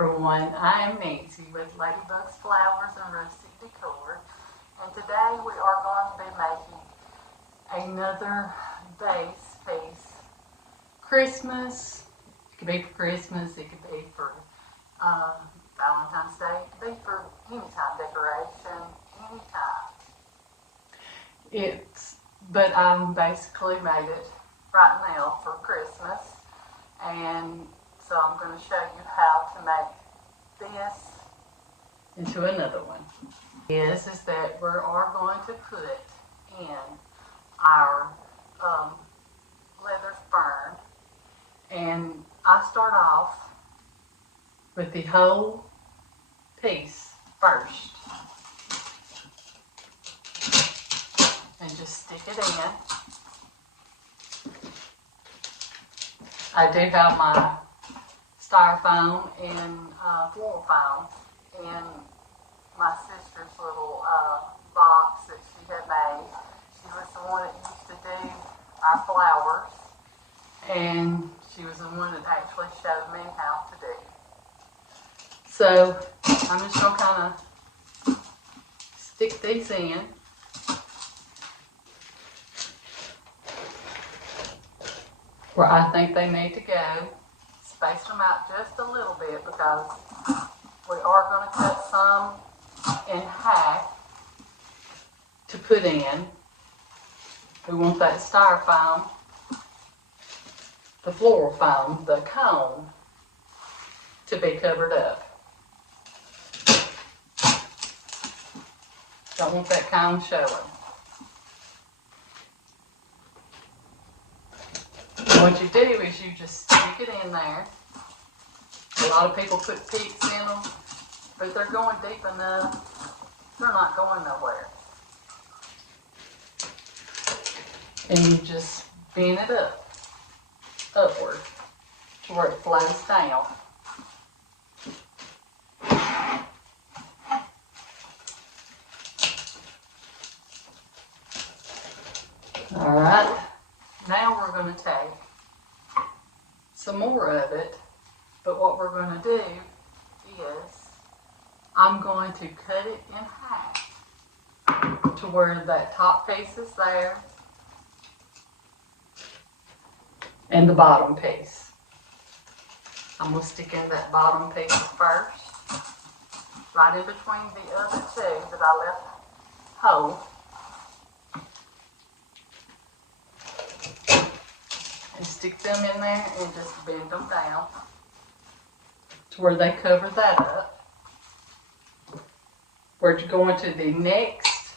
everyone, I am Nancy with Ladybugs Flowers and Rustic Decor, and today we are going to be making another vase piece. Christmas, it could be for Christmas, it could be for Valentine's Day, it could be for any time decoration, anytime. But I basically made it right now for Christmas, and so I'm going to show you how to make this into another one. Is that we are going to put in our leather fern, and I start off with the whole piece first and just stick it in. I do have my styrofoam and floral foam in my sister's little box that she had made. She was the one that used to do our flowers, and she was the one that actually showed me how to do. So I'm just going to kind of stick these in. Where I think they need to go. Space them out just a little bit because we are going to cut some in half to put in. We want that styrofoam, the floral foam, the cone, to be covered up. Don't want that cone showing. What you do is you just stick it in there. A lot of people put picks in them, but if they're going deep enough, they're not going nowhere. And you just bend it upward, to where it flows down. All right, now we're going to take some more of it, but what we're going to do is I'm going to cut it in half to where that top piece is there and the bottom piece. I'm going to stick in that bottom piece first, right in between the other two that I left whole. And stick them in there and just bend them down to where they cover that up. We're going to the next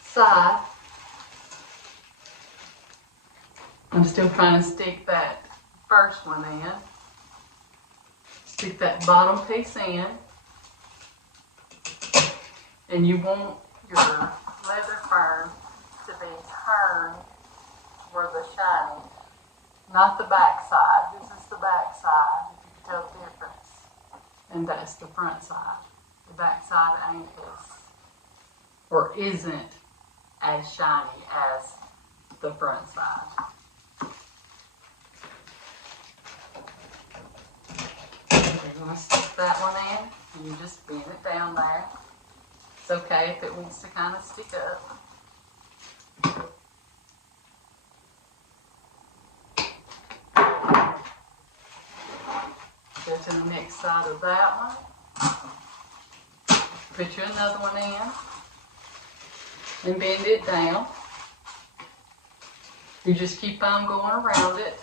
side. I'm still trying to stick that first one in. Stick that bottom piece in. And you want your leather fern to be turned where the shiny, not the back side. This is the back side, if you can tell the difference. And that's the front side. The back side ain't or isn't as shiny as the front side. You're going to stick that one in, and you just bend it down there. It's okay if it wants to kind of stick up. Go to the next side of that one. Put you another one in and bend it down. You just keep on going around it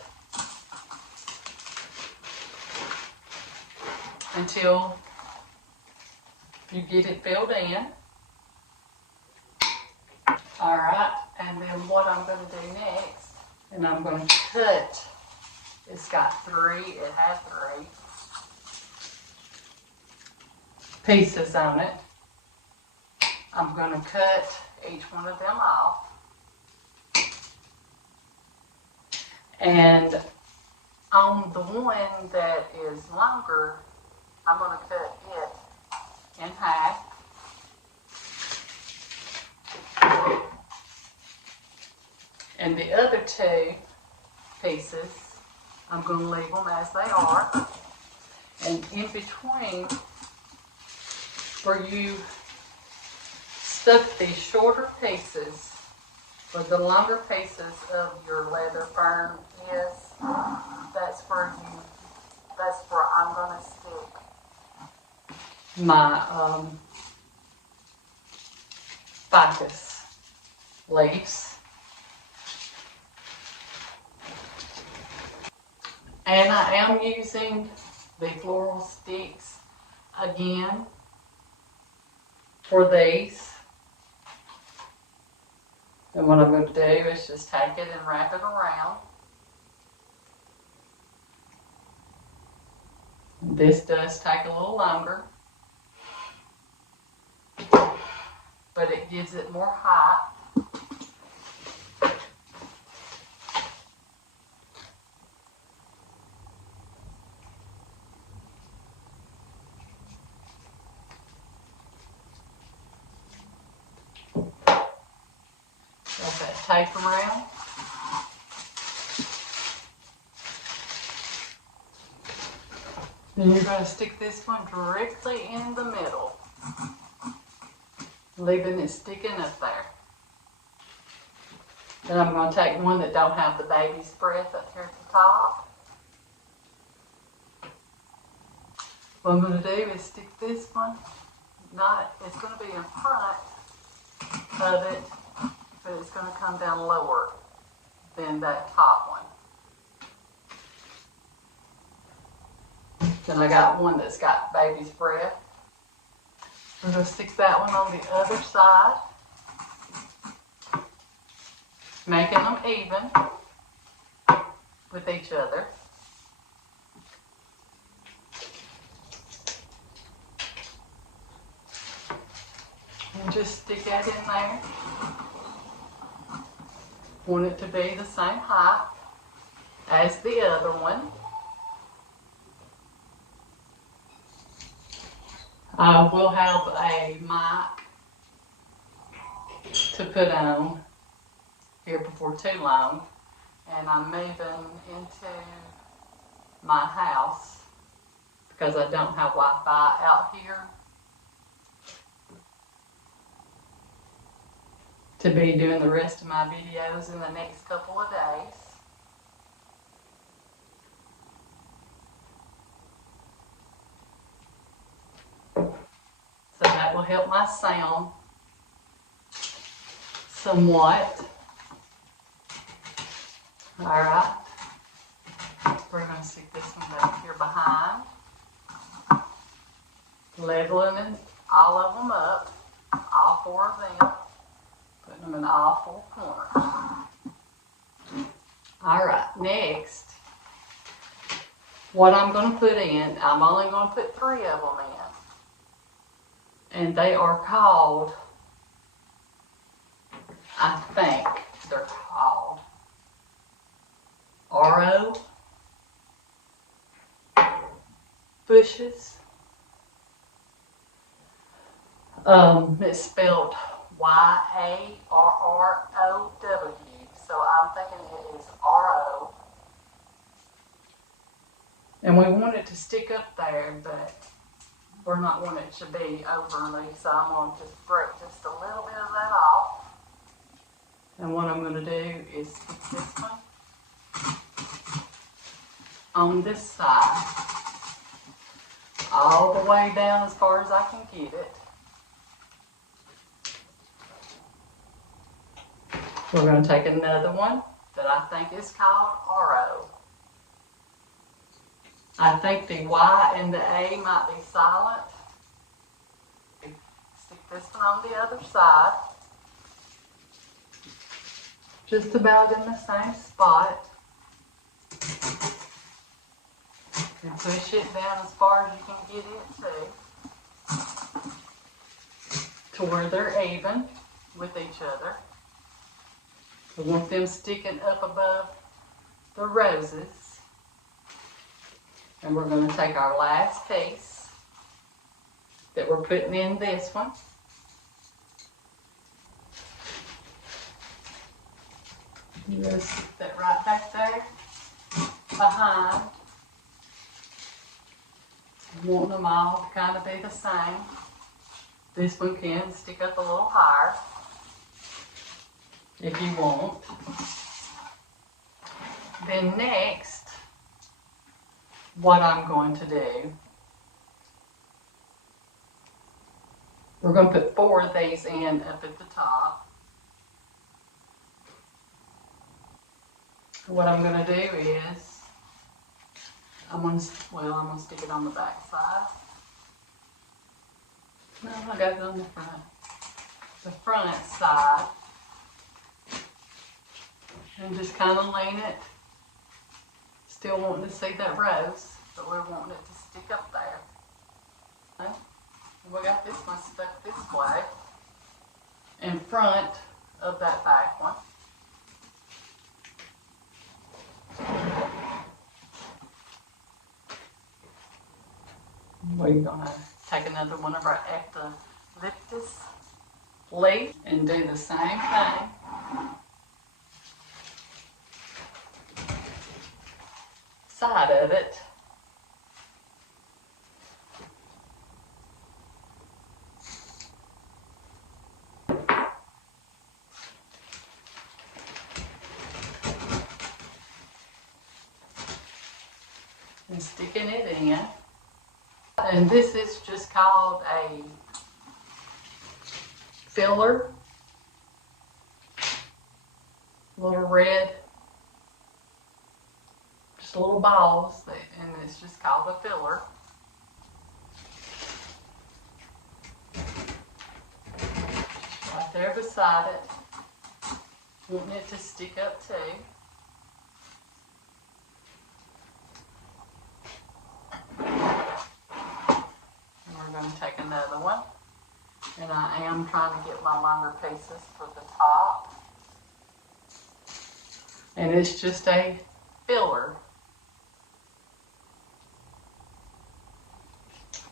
until you get it filled in. Alright, and then what I'm going to do next, and I'm going to cut, it has three pieces on it. I'm going to cut each one of them off. And on the one that is longer, I'm going to cut it in half. And the other two pieces, I'm going to leave them as they are. And in between, where you stuck these shorter pieces, where the longer pieces of your leather fern is, that's where I'm going to stick my ficus leaves. And I am using the floral sticks again for these. And what I'm going to do is just take it and wrap it around. This does take a little longer, but it gives it more height. Got that tape around. Then you're going to stick this one directly in the middle, leaving it sticking up there. Then I'm going to take one that don't have the baby's breath up here at the top. What I'm going to do is stick this one, it's going to be in front of it, but it's going to come down lower than that top one. Then I got one that's got baby's breath. I'm going to stick that one on the other side, making them even with each other. And just stick that in there. Want it to be the same height as the other one. I will have a mic to put on here before too long, and I'm moving into my house because I don't have Wi-Fi out here to be doing the rest of my videos in the next couple of days. So that will help my sound somewhat. Alright, we're going to stick this one back here behind, leveling all of them up, all four of them, putting them in all four corners. Alright, next, what I'm going to put in, I'm only going to put 3 of them in. And they are called, I think they're called RO bushes. It's spelled Y-A-R-R-O-W, so I'm thinking it is RO. And we want it to stick up there, but we're not wanting it to be overly, so I'm going to just break just a little bit of that off. And what I'm going to do is stick this one on this side, all the way down as far as I can get it. We're going to take another one that I think is called RO. I think the Y and the A might be silent. Stick this one on the other side. Just about in the same spot. And push it down as far as you can get it to where they're even with each other. We want them sticking up above the roses. And we're going to take our last piece that we're putting in this one. Just stick that right back there. behind. Want them all to kind of be the same. This one can stick up a little higher if you want. Then next, what I'm going to do, we're going to put 4 of these in up at the top. What I'm going to do is, I'm going to stick it on the back side. No, I got it on the front. The front side. And just kind of lean it. Still wanting to see that rose, but we're wanting it to stick up there. Okay. We got this one stuck this way in front of that back one. We're going to take another one of our eucalyptus leaf and do the same thing. Side of it. And sticking it in. And this is just called a filler. Little red, just little balls, and it's just called a filler. Right there beside it. Wanting it to stick up too. We're going to take another one, and I am trying to get my longer pieces for the top, and it's just a filler.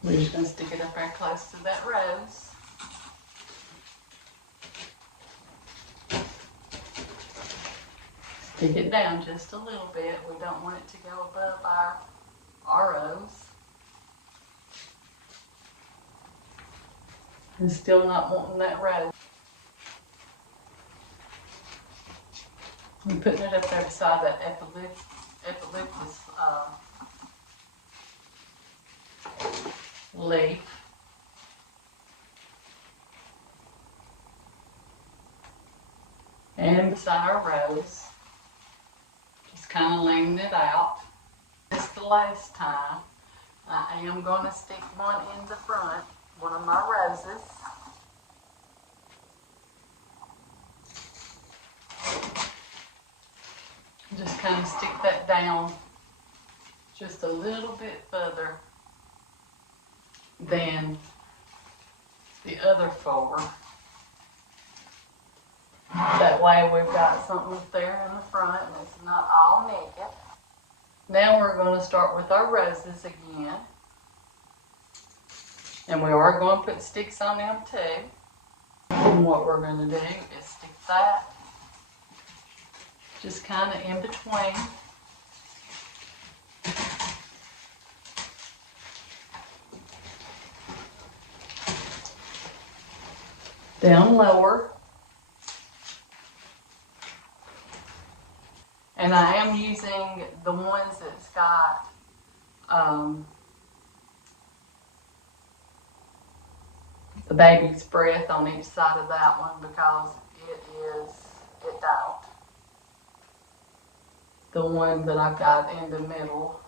We're just going to stick it up there close to that rose. Stick it down just a little bit. We don't want it to go above our rose. And still not wanting that rose. I'm putting it up there beside that eucalyptus leaf. And beside our rose. Just kind of leaning it out. This is the last time. I am going to stick one in the front. One of my roses. Just kind of stick that down just a little bit further than the other 4. That way we've got something up there in the front and it's not all naked. Now we're going to start with our roses again. And we are going to put sticks on them too. And what we're going to do is stick that just kind of in between. Down lower. And I am using the ones that's got the baby's breath on each side of that one because it don't. The one that I've got in the middle,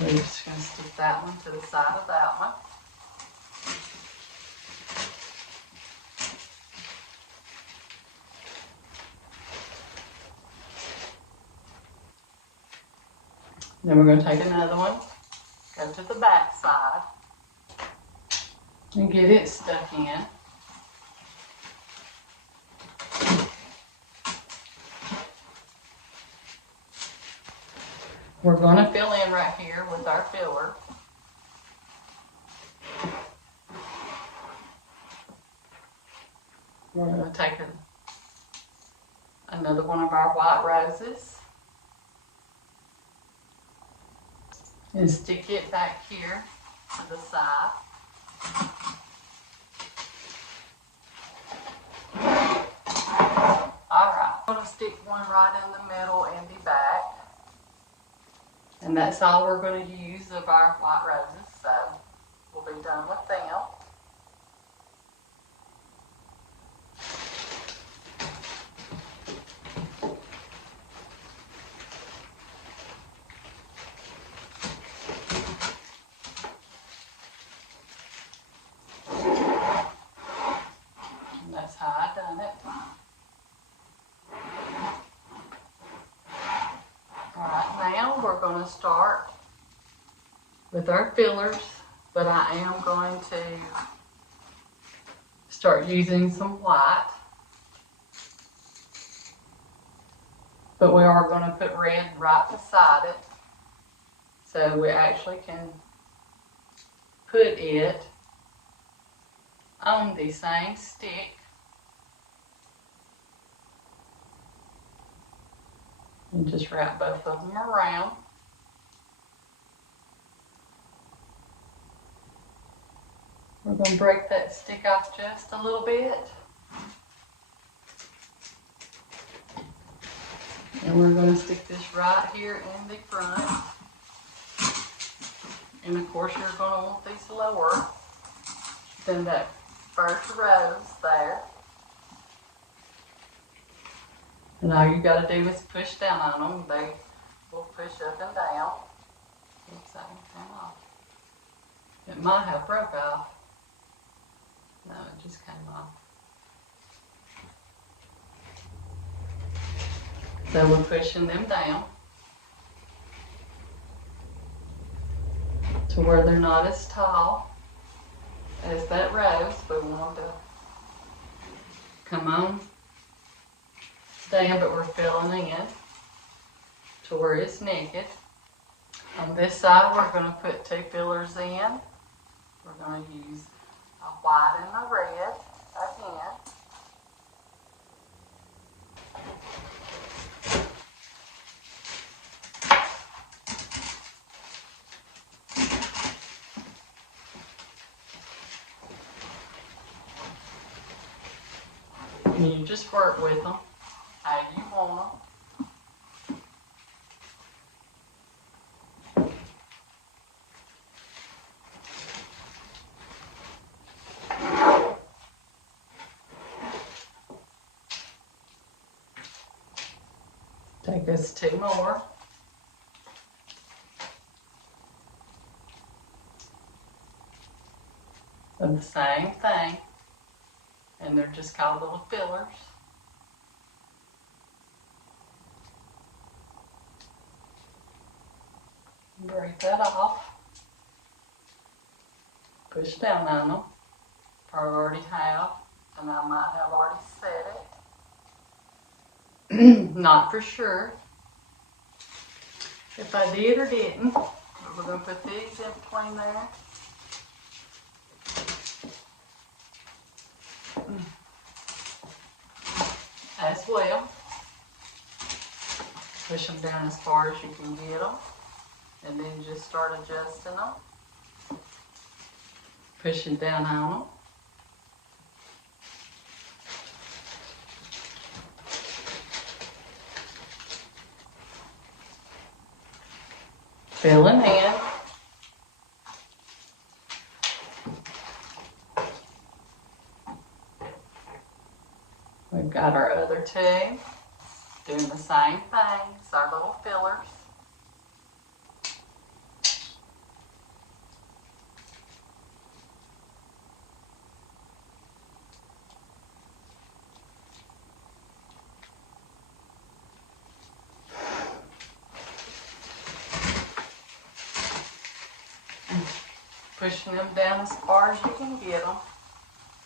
we're just going to stick that one to the side of that one. Then we're going to take another one, go to the back side, and get it stuck in. We're going to fill in right here with our filler. We're going to take another one of our white roses. and stick it back here to the side. Alright, I'm going to stick one right in the middle in the back. And that's all we're going to use of our white roses, so we'll be done with them. And that's how I done it. Alright, now we're going to start with our fillers, but I am going to start using some white. But we are going to put red right beside it, so we actually can put it on the same stick. And just wrap both of them around. We're going to break that stick off just a little bit. And we're going to stick this right here in the front. And of course you're going to want these lower than that first rose there. And all you got to do is push down on them. They will push up and down. Oops, that one came off. It might have broke off. No, it just came off. So we're pushing them down to where they're not as tall as that rose. We want them to come on down, but we're filling in to where it's naked. On this side, we're going to put two fillers in. We're going to use a white and a red again. And you just work with them how you want them. Take us two more. Of the same thing. And they're just called little fillers. Break that off. Push down on them. I already have, and I might have already set it. Not for sure if I did or didn't. But we're going to put these in between there. As well. Push them down as far as you can get them. And then just start adjusting them. Pushing down on them. Filling in. We've got our other two doing the same thing. It's our little fillers. Pushing them down as far as you can get them.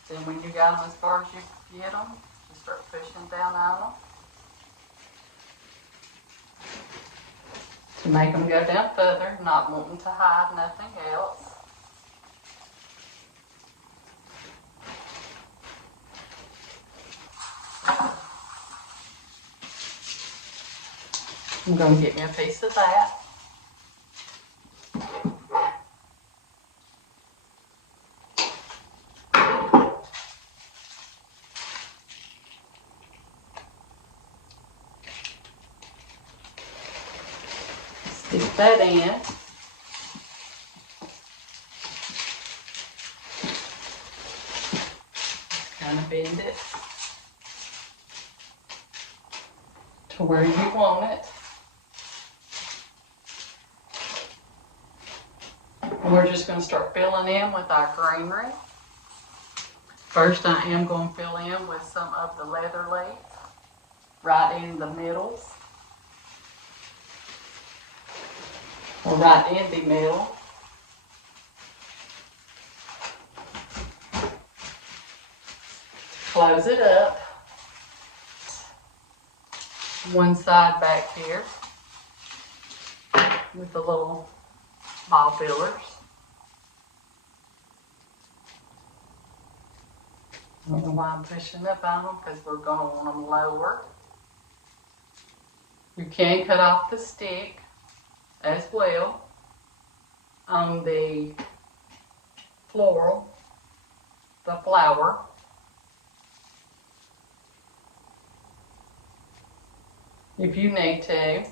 Then when you got them as far as you get them, you start pushing down on them. To make them go down further, not wanting to hide nothing else. I'm going to get me a piece of that. Stick that in. Kind of bend it to where you want it. And we're just going to start filling in with our greenery. First, I am going to fill in with some of the leather leaf right in the middles, or right in the middle. Close it up. One side back here with the little ball fillers. I don't know why I'm pushing up on them, because we're going to want them lower. You can cut off the stick as well on the flower. If you need to,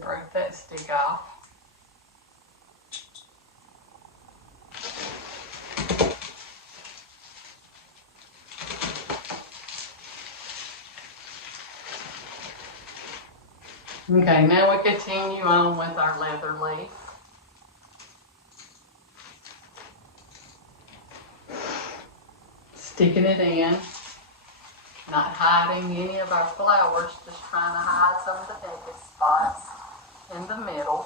break that stick off. Okay, now we continue on with our leather leaf. Sticking it in, not hiding any of our flowers, just trying to hide some of the biggest spots in the middle.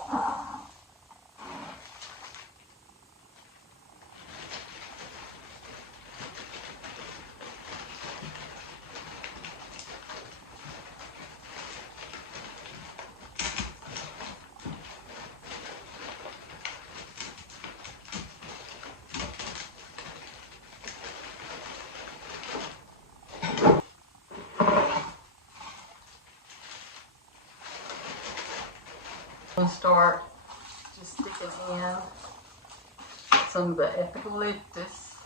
We'll start just sticking in some of the eucalyptus,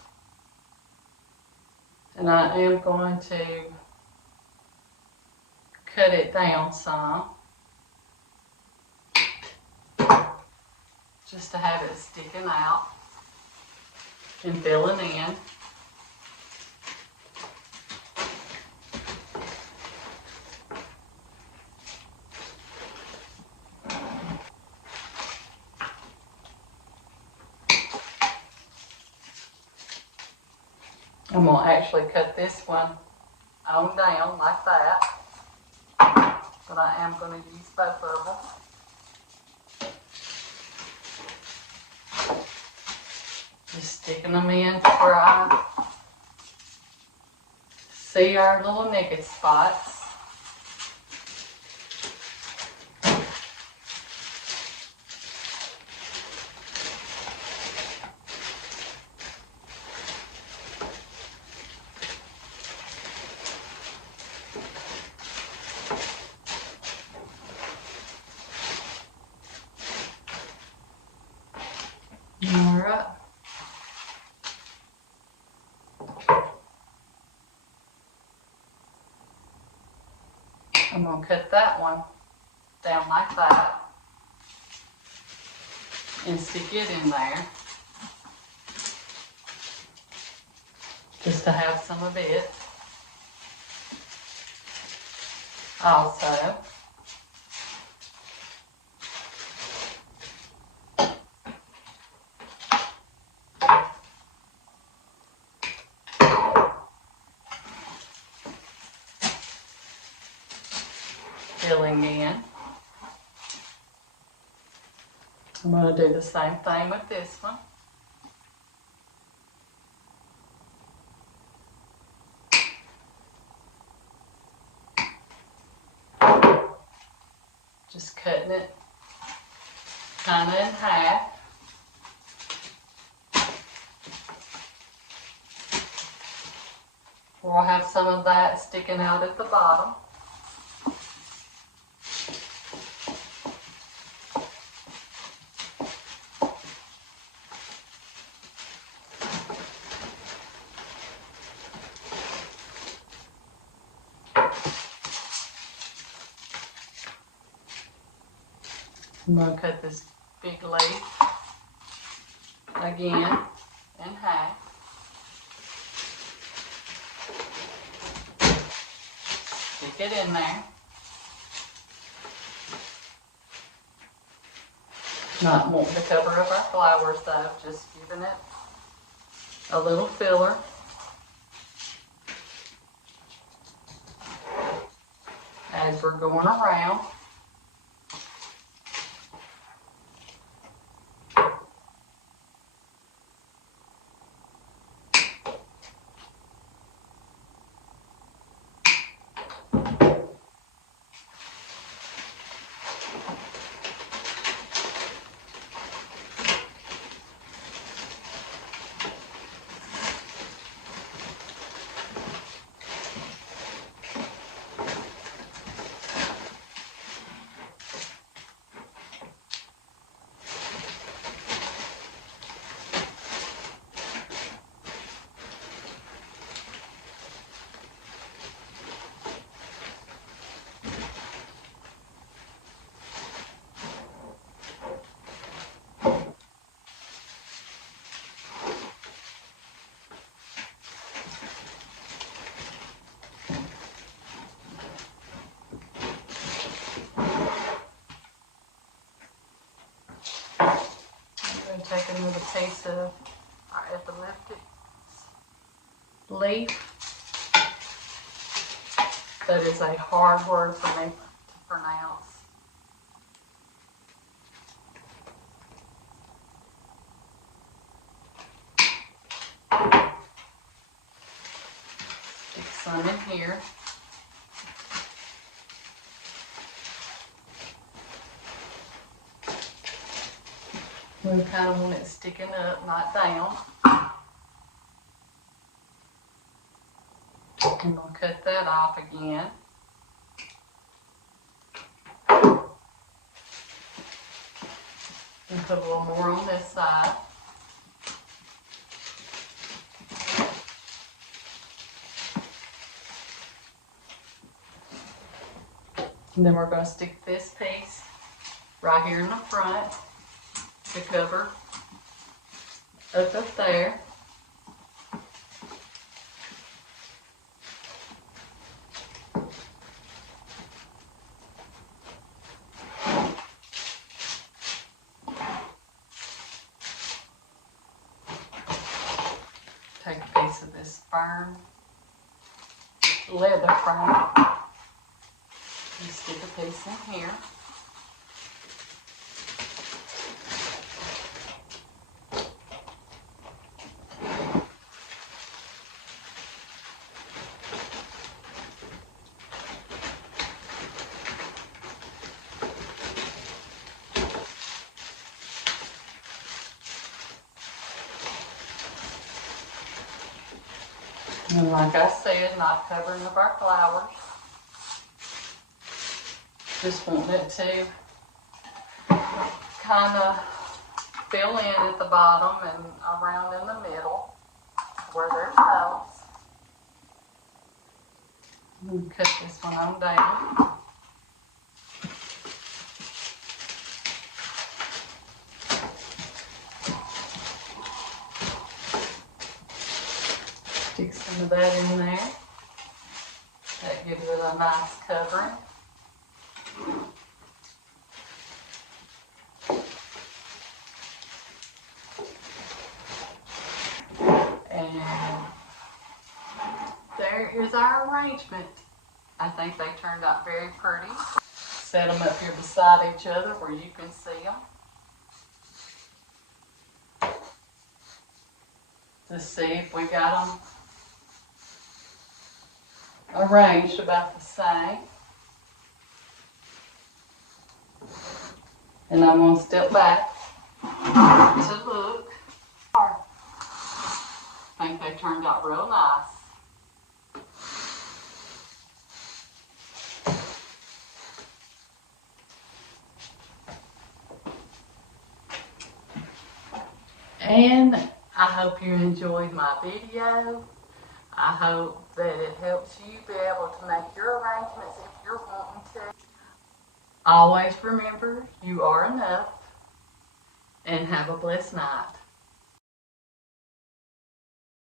and I am going to cut it down some just to have it sticking out and filling in. I'm going to actually cut this one on down like that, but I am going to use both of them. Just sticking them in where I see our little naked spots. Alright. I'm going to cut that one down like that and stick it in there just to have some of it also. Filling in. I'm going to do the same thing with this one. Just cutting it kind of in half. We'll have some of that sticking out at the bottom. I'm going to cut this big leaf again in half. Stick it in there. Not wanting to cover up our flowers though, just giving it a little filler. As we're going around. Take another piece of our eucalyptus leaf. That is a hard word for me to pronounce. Stick some in here. We kind of want it sticking up, not down. I'm going to cut that off again. And put a little more on this side. And then we're going to stick this piece right here in the front to cover up there. Take a piece of this fern, leather fern, and stick a piece in here. And like I said, not covering up our flowers. Just wanting it to kind of fill in at the bottom and around in the middle where there's holes. Cut this one on down. Stick some of that in there. That gives it a nice covering. And there is our arrangement. I think they turned out very pretty. Set them up here beside each other where you can see them. To see if we got them arranged about the same. And I'm going to step back to look. I think they turned out real nice. And I hope you enjoyed my video. I hope that it helps you be able to make your arrangements if you're wanting to. Always remember you are enough, and have a blessed night.